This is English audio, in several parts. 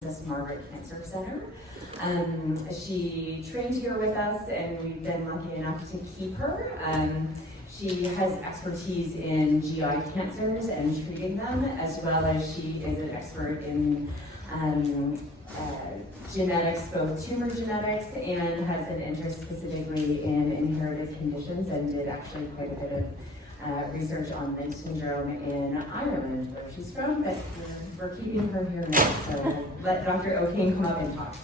Princess Margaret Cancer Center. She trained here with us, and we've been lucky enough to keep her. She has expertise in GI cancers and treating them, as well as she is an expert in genetics, both tumor genetics, and has an interest specifically in inherited conditions, and did actually quite a bit of research on Lynch Syndrome in Ireland, where she's from, but we're keeping her here now, so let Dr. O'Kane come up and talk.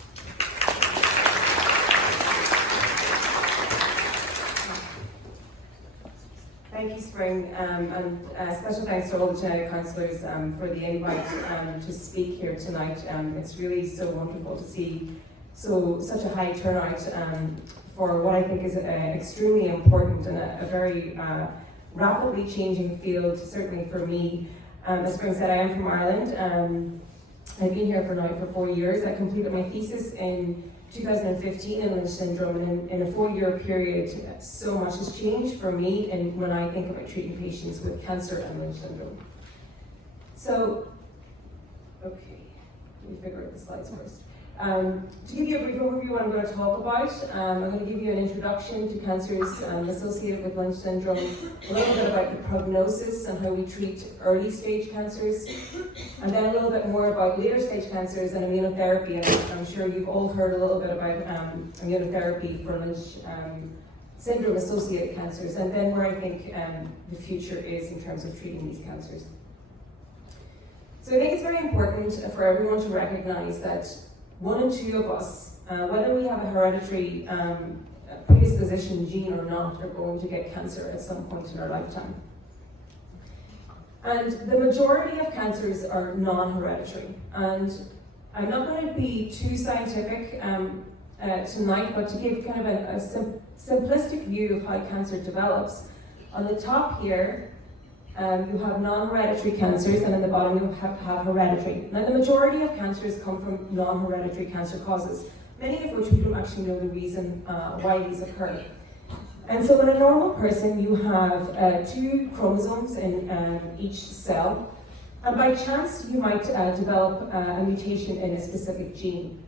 Thank you, Spring, and special thanks to all the genetic counsellors for the invite to speak here tonight. It's really so wonderful to see such a high turnout for what I think is extremely important and a very rapidly changing field, certainly for me. As Spring said, I am from Ireland. I've been here for 4 years. I completed my thesis in 2015 in Lynch Syndrome, and in a 4-year period, so much has changed for me and when I think about treating patients with cancer and Lynch Syndrome. So, okay, let me figure out the slides first. To give you a brief overview of what I'm going to talk about, I'm going to give you an introduction to cancers associated with Lynch Syndrome, a little bit about the prognosis and how we treat early stage cancers, and then a little bit more about later stage cancers and immunotherapy. And I'm sure you've all heard a little bit about immunotherapy for Lynch Syndrome associated cancers, and then where I think the future is in terms of treating these cancers. So I think it's very important for everyone to recognize that 1 in 2 of us, whether we have a hereditary predisposition gene or not, are going to get cancer at some point in our lifetime. And the majority of cancers are non-hereditary. And I'm not going to be too scientific tonight, but to give kind of a simplistic view of how cancer develops. On the top here, you have non-hereditary cancers, and at the bottom you have hereditary. Now, the majority of cancers come from non-hereditary cancer causes, many of which we don't actually know the reason why these occur. And so in a normal person, you have 2 chromosomes in each cell, and by chance you might develop a mutation in a specific gene.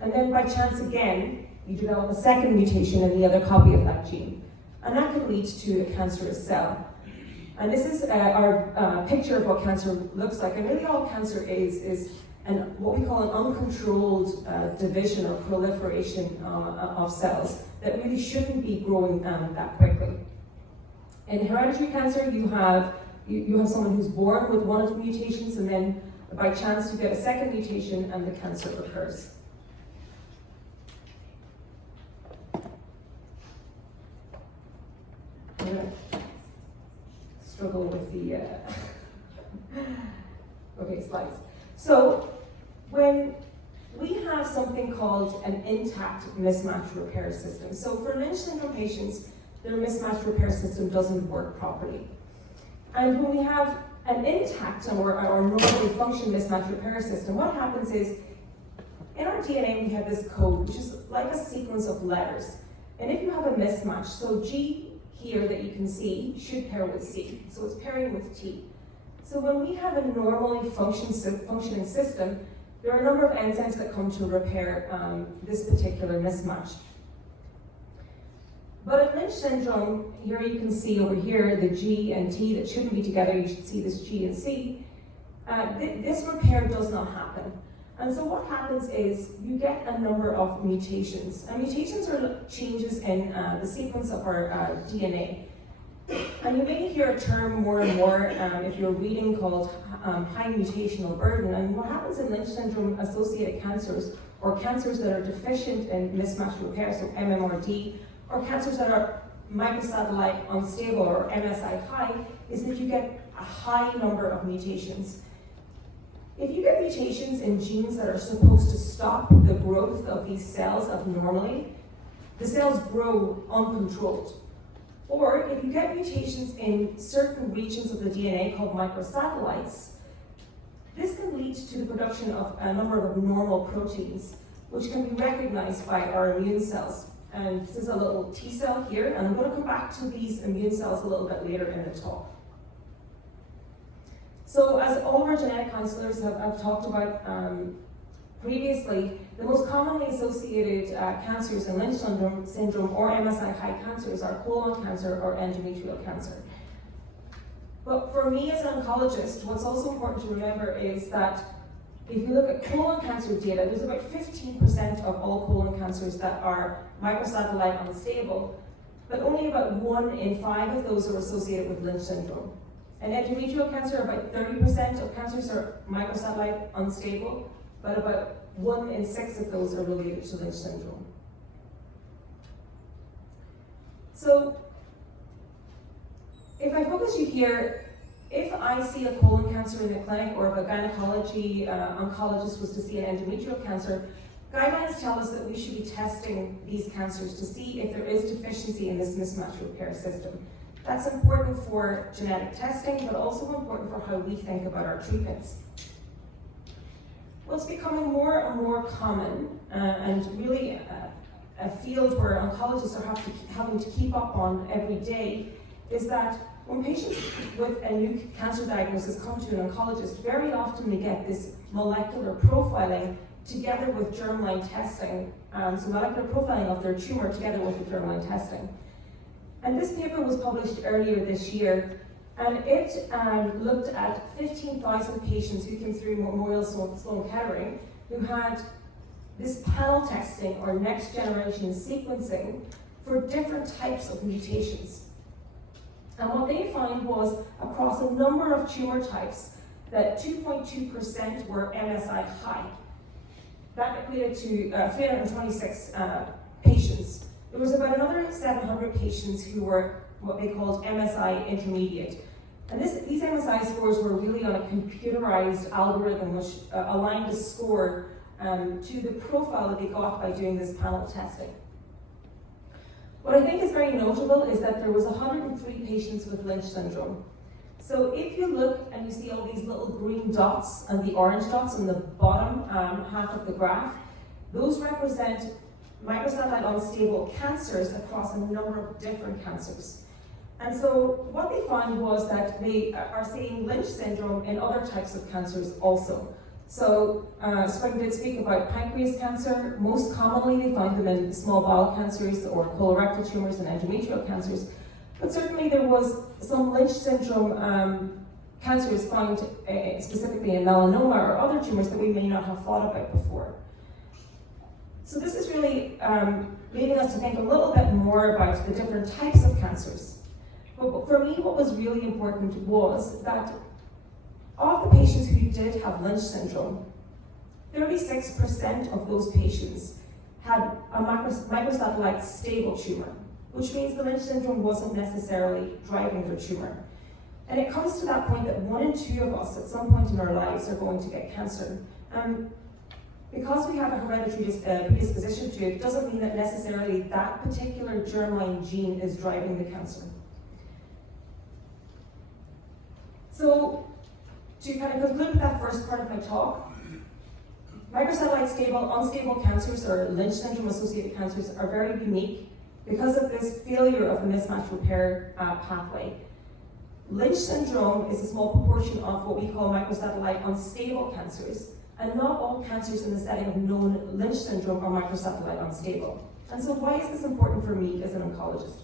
And then by chance again, you develop a second mutation in the other copy of that gene. And that can lead to a cancerous cell. And this is our picture of what cancer looks like. And really all cancer is what we call an uncontrolled division or proliferation of cells that really shouldn't be growing that quickly. In hereditary cancer, you have someone who's born with one of the mutations, and then by chance you get a second mutation and the cancer occurs. Struggle with the okay, slides. So when we have something called an intact mismatch repair system. So for Lynch syndrome patients, their mismatch repair system doesn't work properly. And when we have an intact or normally function mismatch repair system, what happens is in our DNA we have this code, which is like a sequence of letters. And if you have a mismatch, so G here that you can see should pair with C, so it's pairing with T. So when we have a normally functioning system, there are a number of enzymes that come to repair this particular mismatch. But in Lynch syndrome, here you can see over here the G and T that shouldn't be together. You should see this G and C. This repair does not happen. And so what happens is you get a number of mutations. And mutations are changes in the sequence of our DNA. And you may hear a term more and more if you're reading called high mutational burden. And what happens in Lynch syndrome associated cancers, or cancers that are deficient in mismatch repair, so MMRD, or cancers that are microsatellite unstable, or MSI high, is that you get a high number of mutations. If you get mutations in genes that are supposed to stop the growth of these cells abnormally, the cells grow uncontrolled. Or if you get mutations in certain regions of the DNA called microsatellites, this can lead to the production of a number of abnormal proteins, which can be recognized by our immune cells. And this is a little T cell here, and I'm going to come back to these immune cells a little bit later in the talk. So as all our genetic counselors have talked about, previously, the most commonly associated cancers in Lynch syndrome or MSI-high cancers are colon cancer or endometrial cancer. But for me as an oncologist, what's also important to remember is that if you look at colon cancer data, there's about 15% of all colon cancers that are microsatellite unstable, but only about 1 in 5 of those are associated with Lynch syndrome. And endometrial cancer, about 30% of cancers are microsatellite unstable, but about 1 in 6 of those are related to Lynch syndrome. So, if I focus you here, if I see a colon cancer in the clinic, or if a gynecology oncologist was to see an endometrial cancer, guidelines tell us that we should be testing these cancers to see if there is deficiency in this mismatch repair system. That's important for genetic testing, but also important for how we think about our treatments. What's becoming more and more common, and really a field where oncologists are having to keep up on every day, is that when patients with a new cancer diagnosis come to an oncologist, very often they get this molecular profiling together with germline testing, so molecular profiling of their tumor together with the germline testing. And this paper was published earlier this year, and it looked at 15,000 patients who came through Memorial Sloan Kettering who had this panel testing or next generation sequencing for different types of mutations. And what they found was, across a number of tumor types, that 2.2% were MSI high. That equated to 326 patients. There was about another 700 patients who were what they called MSI intermediate. And these MSI scores were really on a computerized algorithm which aligned a score to the profile that they got by doing this panel testing. What I think is very notable is that there was 103 patients with Lynch syndrome. So if you look and you see all these little green dots and the orange dots on the bottom half of the graph, those represent microsatellite unstable cancers across a number of different cancers. And so what they found was that they are seeing Lynch syndrome in other types of cancers also. So Spring did speak about pancreas cancer. Most commonly they find them in small bowel cancers or colorectal tumors and endometrial cancers. But certainly there was some Lynch syndrome cancers found specifically in melanoma or other tumors that we may not have thought about before. So this is really leading us to think a little bit more about the different types of cancers. But for me, what was really important was that of the patients who did have Lynch syndrome, 36% of those patients had a microsatellite stable tumor, which means the Lynch syndrome wasn't necessarily driving their tumor. And it comes to that point that 1 in 2 of us at some point in our lives are going to get cancer. Because we have a hereditary predisposition to it, doesn't mean that necessarily that particular germline gene is driving the cancer. So, to kind of conclude with that first part of my talk, microsatellite unstable cancers or Lynch syndrome associated cancers are very unique because of this failure of the mismatch repair pathway. Lynch syndrome is a small proportion of what we call microsatellite unstable cancers, and not all cancers in the setting of known Lynch syndrome are microsatellite unstable. And so why is this important for me as an oncologist?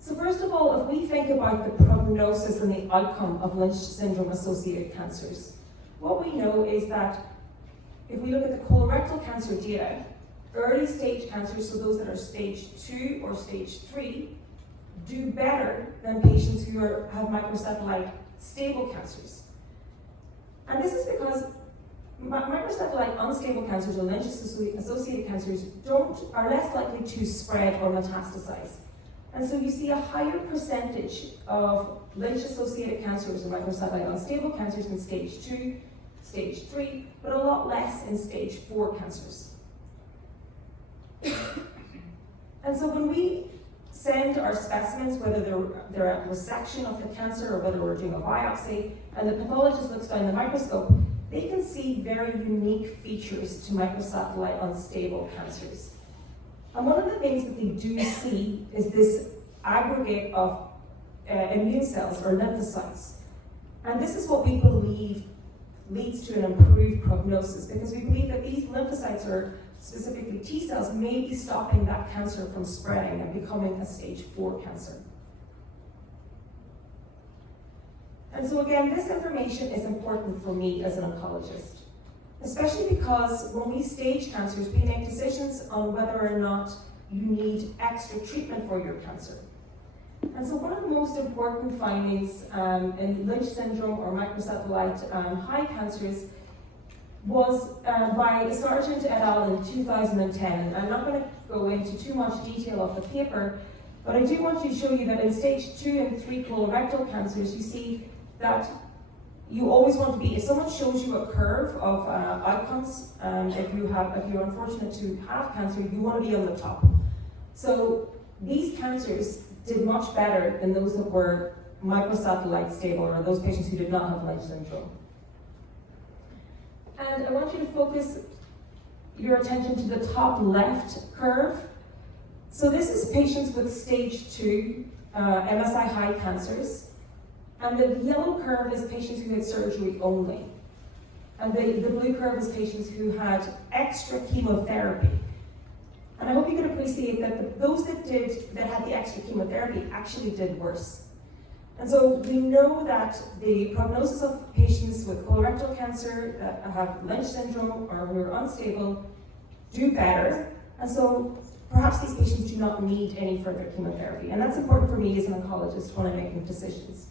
So first of all, if we think about the prognosis and the outcome of Lynch syndrome-associated cancers, what we know is that if we look at the colorectal cancer data, early stage cancers, so those that are stage 2 or stage 3, do better than patients who have microsatellite stable cancers. And this is because microsatellite unstable cancers or Lynch-associated cancers are less likely to spread or metastasize. And so you see a higher percentage of Lynch-associated cancers or microsatellite unstable cancers in stage 2, stage 3, but a lot less in stage 4 cancers. And so when we send our specimens, whether they're a resection of the cancer or whether we're doing a biopsy, and the pathologist looks down the microscope, they can see very unique features to microsatellite unstable cancers. And one of the things that they do see is this aggregate of immune cells or lymphocytes. And this is what we believe leads to an improved prognosis, because we believe that these lymphocytes, or specifically T cells, may be stopping that cancer from spreading and becoming a stage 4 cancer. And so again, this information is important for me as an oncologist, especially because when we stage cancers, we make decisions on whether or not you need extra treatment for your cancer. And so one of the most important findings in Lynch syndrome or microsatellite high cancers was by Sargent et al. In 2010. And I'm not going to go into too much detail of the paper, but I do want to show you that in stage 2 and 3 colorectal cancers, you see that you always want to be, if someone shows you a curve of outcomes, if you're unfortunate to have cancer, you want to be on the top. So these cancers did much better than those that were microsatellite stable, or those patients who did not have Lynch syndrome. And I want you to focus your attention to the top left curve. So this is patients with stage 2 MSI high cancers. And the yellow curve is patients who had surgery only. And the blue curve is patients who had extra chemotherapy. And I hope you can appreciate that those that had the extra chemotherapy actually did worse. And so we know that the prognosis of patients with colorectal cancer that have Lynch syndrome or who are unstable do better. And so perhaps these patients do not need any further chemotherapy. And that's important for me as an oncologist when I'm making decisions.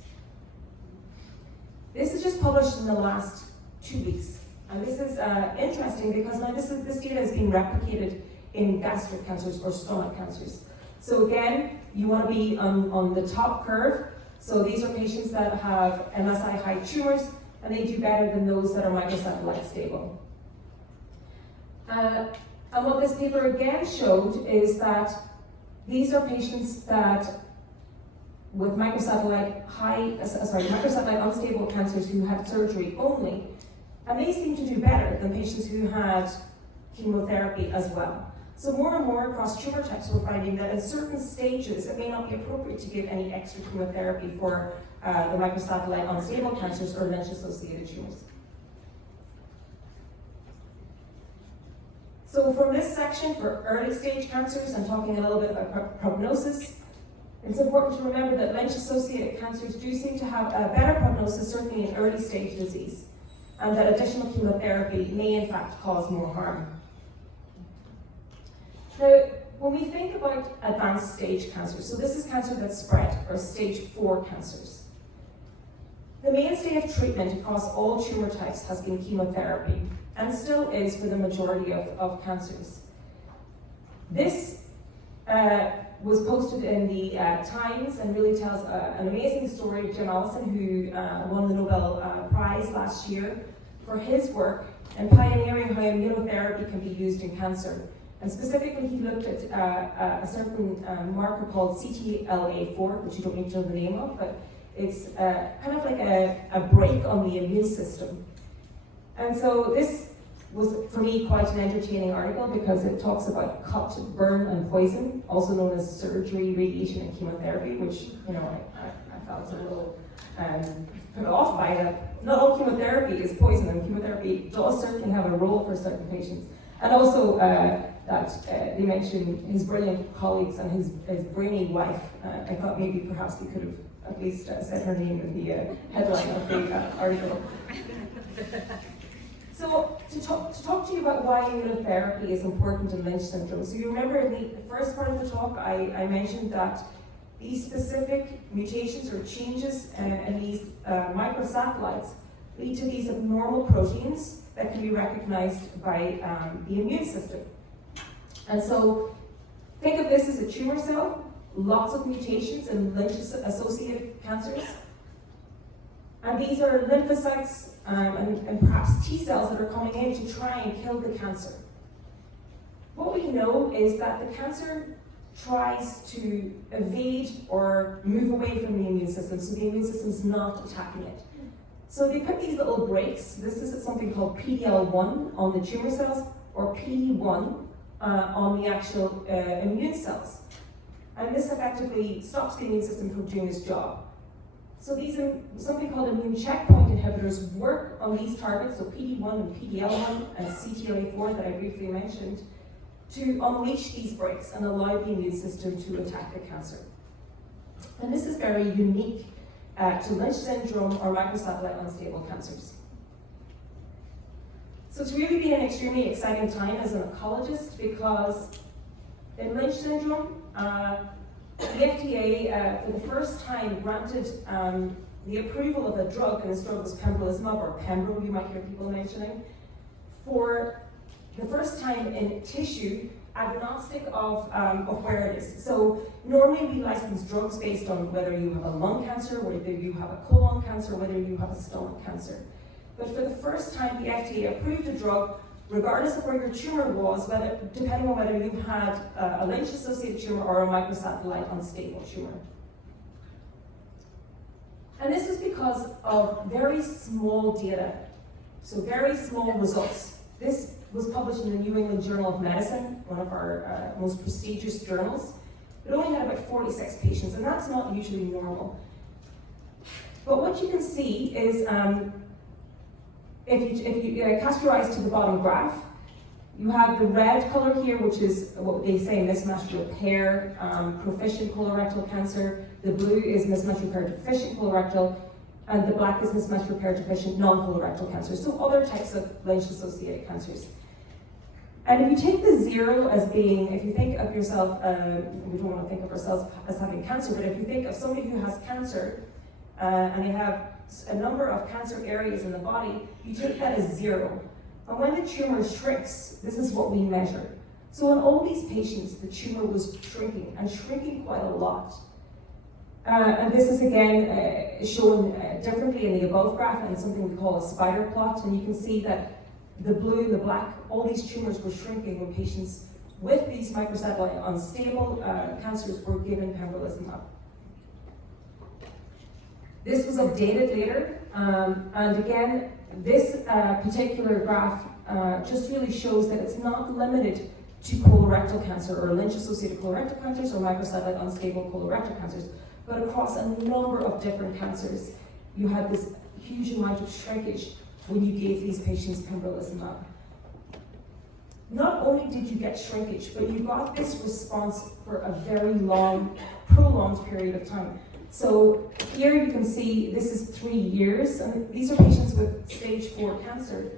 This is just published in the last 2 weeks. And this is interesting because now this data is being replicated in gastric cancers or stomach cancers. So again, you want to be on the top curve. So these are patients that have MSI high tumors, and they do better than those that are microsatellite stable. And what this paper again showed is that these are patients that with microsatellite unstable cancers who had surgery only, and they seem to do better than patients who had chemotherapy as well. So more and more across tumor types, we're finding that in certain stages, it may not be appropriate to give any extra chemotherapy for the microsatellite unstable cancers or Lynch-associated tumors. So from this section for early stage cancers and talking a little bit about prognosis, it's important to remember that Lynch-associated cancers do seem to have a better prognosis, certainly in early stage disease, and that additional chemotherapy may in fact cause more harm. Now, when we think about advanced stage cancers, so this is cancer that's spread, or stage 4 cancers, the mainstay of treatment across all tumor types has been chemotherapy, and still is for the majority of cancers. This was posted in the Times and really tells an amazing story of Jim Allison, who won the Nobel Prize last year for his work in pioneering how immunotherapy can be used in cancer. And specifically, he looked at a certain marker called CTLA4, which you don't need to know the name of, but it's kind of like a brake on the immune system. And so this was, for me, quite an entertaining article because it talks about cut, burn, and poison, also known as surgery, radiation, and chemotherapy, which, you know, I felt a little put off by that. Not all chemotherapy is poison, and chemotherapy does certainly have a role for certain patients. And also that they mentioned his brilliant colleagues and his brainy wife. I thought maybe perhaps we could have at least said her name in the headline of the article. So to talk to you about why immunotherapy is important in Lynch syndrome. So you remember in the first part of the talk, I mentioned that these specific mutations or changes in these microsatellites lead to these abnormal proteins that can be recognized by the immune system. And so think of this as a tumor cell, lots of mutations in Lynch-associated cancers. And these are lymphocytes and perhaps T cells that are coming in to try and kill the cancer. What we know is that the cancer tries to evade or move away from the immune system, so the immune system is not attacking it. So they put these little brakes. This is something called PD-L1 on the tumor cells, or PD-1 on the actual immune cells. And this effectively stops the immune system from doing its job. So these are something called immune checkpoint inhibitors work on these targets, so PD-1 and PD-L1 and CTLA-4 that I briefly mentioned, to unleash these brakes and allow the immune system to attack the cancer. And this is very unique to Lynch syndrome or microsatellite unstable cancers. So it's really been an extremely exciting time as an oncologist because in Lynch syndrome, the FDA, for the first time, granted the approval of a drug, and this drug was pembrolizumab, or Pembro, you might hear people mentioning, for the first time in tissue, agnostic of where it is. So normally we license drugs based on whether you have a lung cancer, whether you have a colon cancer, whether you have a stomach cancer. But for the first time, the FDA approved a drug regardless of where your tumor was, depending on whether you had a Lynch-associated tumor or a microsatellite unstable tumor. And this was because of very small data, so very small results. This was published in the New England Journal of Medicine, one of our most prestigious journals. It only had about 46 patients, and that's not usually normal. But what you can see is if you cast your eyes to the bottom graph, you have the red color here, which is what they say mismatch repair, proficient colorectal cancer. The blue is mismatch repair deficient colorectal, and the black is mismatch repair deficient non-colorectal cancer. So other types of Lynch-associated cancers. And if you take the 0 as being, if you think of yourself, we don't want to think of ourselves as having cancer, but if you think of somebody who has cancer and they have a number of cancer areas in the body, you take that as 0. And when the tumor shrinks, this is what we measure. So in all these patients, the tumor was shrinking, and shrinking quite a lot. And this is again shown differently in the above graph and something we call a spider plot. And you can see that the blue, the black, all these tumors were shrinking when patients with these microsatellite unstable cancers were given pembrolizumab. This was updated later, and again, this particular graph just really shows that it's not limited to colorectal cancer or Lynch-associated colorectal cancers or microsatellite unstable colorectal cancers, but across a number of different cancers, you had this huge amount of shrinkage when you gave these patients pembrolizumab. Not only did you get shrinkage, but you got this response for a very long, prolonged period of time. So here you can see this is 3 years, and these are patients with stage 4 cancer.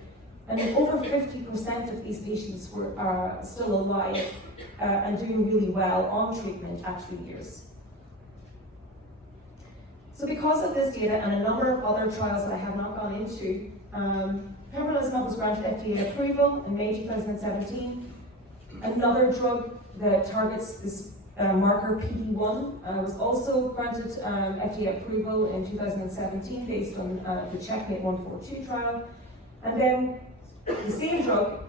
And over 50% of these patients were still alive and doing really well on treatment at 3 years. So because of this data and a number of other trials that I have not gone into, pembrolizumab was granted FDA approval in May 2017. Another drug that targets this marker PD-1 was also granted FDA approval in 2017 based on the Checkmate 142 trial. And then the same drug,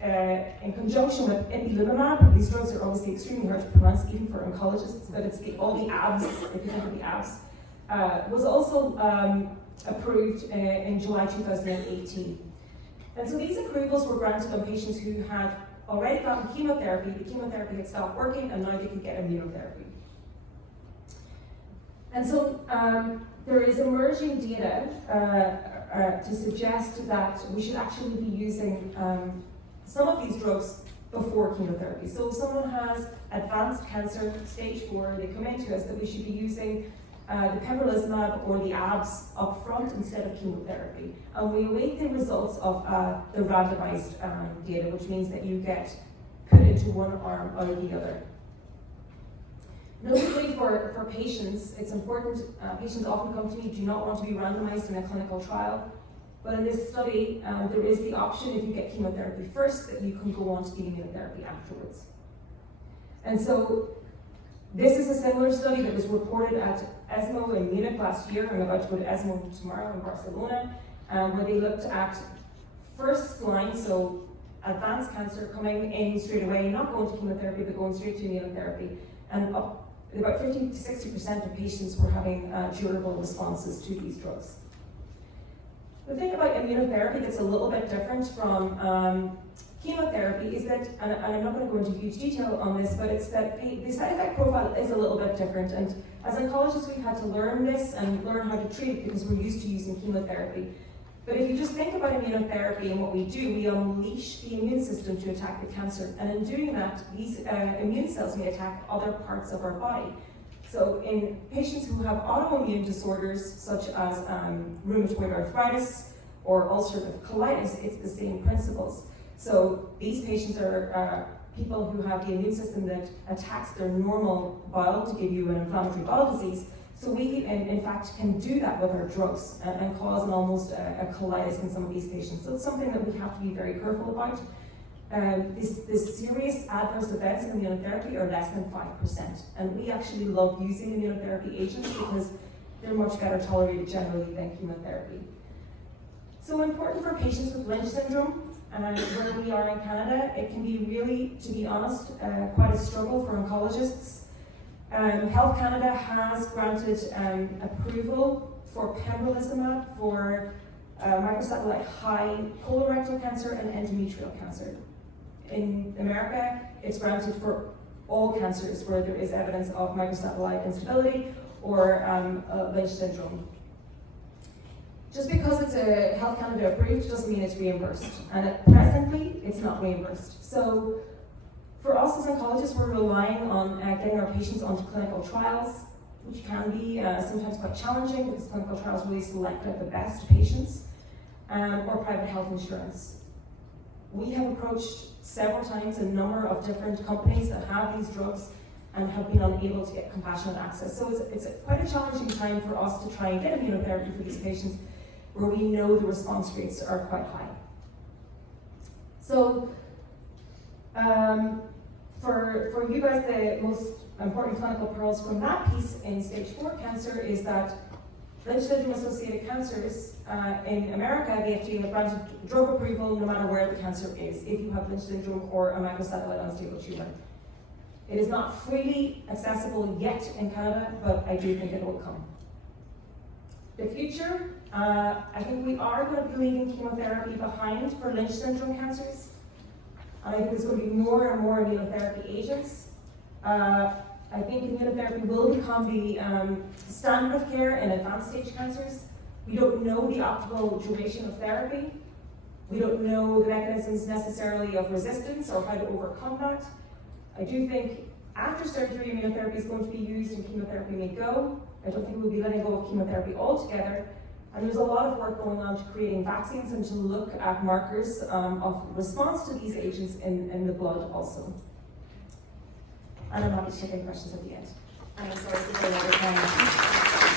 in conjunction with ipilimumab, these drugs are obviously extremely hard to pronounce even for oncologists, but it's all the abs, if you think of the abs, was also approved in July 2018. And so these approvals were granted on patients who had already gotten chemotherapy, the chemotherapy had stopped working, and now they could get immunotherapy. And so there is emerging data to suggest that we should actually be using some of these drugs before chemotherapy. So if someone has advanced cancer, stage 4, they come into us, that we should be using the pembrolizumab or the abs up front instead of chemotherapy. And we await the results of the randomized data, which means that you get put into one arm or the other. Notably for patients, it's important, patients often come to me, do not want to be randomized in a clinical trial. But in this study, there is the option, if you get chemotherapy first, that you can go on to the immunotherapy afterwards. And so this is a similar study that was reported at ESMO in Munich last year. I'm about to go to ESMO tomorrow in Barcelona, where they looked at first line, so advanced cancer coming in straight away, not going to chemotherapy, but going straight to immunotherapy. And about 50 to 60% of patients were having durable responses to these drugs. The thing about immunotherapy that's a little bit different from chemotherapy is that, and I'm not going to go into huge detail on this, but it's that the side effect profile is a little bit different. And as oncologists, we've had to learn this and learn how to treat it because we're used to using chemotherapy. But if you just think about immunotherapy and what we do, we unleash the immune system to attack the cancer. And in doing that, these immune cells may attack other parts of our body. So in patients who have autoimmune disorders, such as rheumatoid arthritis or ulcerative colitis, it's the same principles. So these patients are people who have the immune system that attacks their normal bile to give you an inflammatory bowel disease. So we, in fact, can do that with our drugs and cause almost a colitis in some of these patients. So it's something that we have to be very careful about. These serious adverse events in immunotherapy are less than 5%. And we actually love using immunotherapy agents because they're much better tolerated generally than chemotherapy. So important for patients with Lynch syndrome, where we are in Canada, it can be really, to be honest, quite a struggle for oncologists. Health Canada has granted approval for pembrolizumab for microsatellite high colorectal cancer and endometrial cancer. In America, it's granted for all cancers where there is evidence of microsatellite instability or Lynch syndrome. Just because it's a Health Canada approved doesn't mean it's reimbursed, and presently it's not reimbursed. So for us as oncologists, we're relying on getting our patients onto clinical trials, which can be sometimes quite challenging because clinical trials really select out the best patients, or private health insurance. We have approached several times a number of different companies that have these drugs and have been unable to get compassionate access. So it's quite a challenging time for us to try and get immunotherapy for these patients where we know the response rates are quite high. So for you guys, the most important clinical pearls from that piece in stage 4 cancer is that Lynch syndrome associated cancers in America, the FDA have granted drug approval no matter where the cancer is, if you have Lynch syndrome or a microsatellite unstable tumor. It is not freely accessible yet in Canada, but I do think it will come. The future, I think we are going to be leaving chemotherapy behind for Lynch syndrome cancers. And I think there's going to be more and more immunotherapy agents. I think immunotherapy will become the standard of care in advanced stage cancers. We don't know the optimal duration of therapy. We don't know the mechanisms necessarily of resistance or how to overcome that. I do think after surgery, immunotherapy is going to be used and chemotherapy may go. I don't think we'll be letting go of chemotherapy altogether. And there's a lot of work going on to creating vaccines and to look at markers of response to these agents in the blood also. And I'm happy to take any questions at the end. And I'm sorry for the time.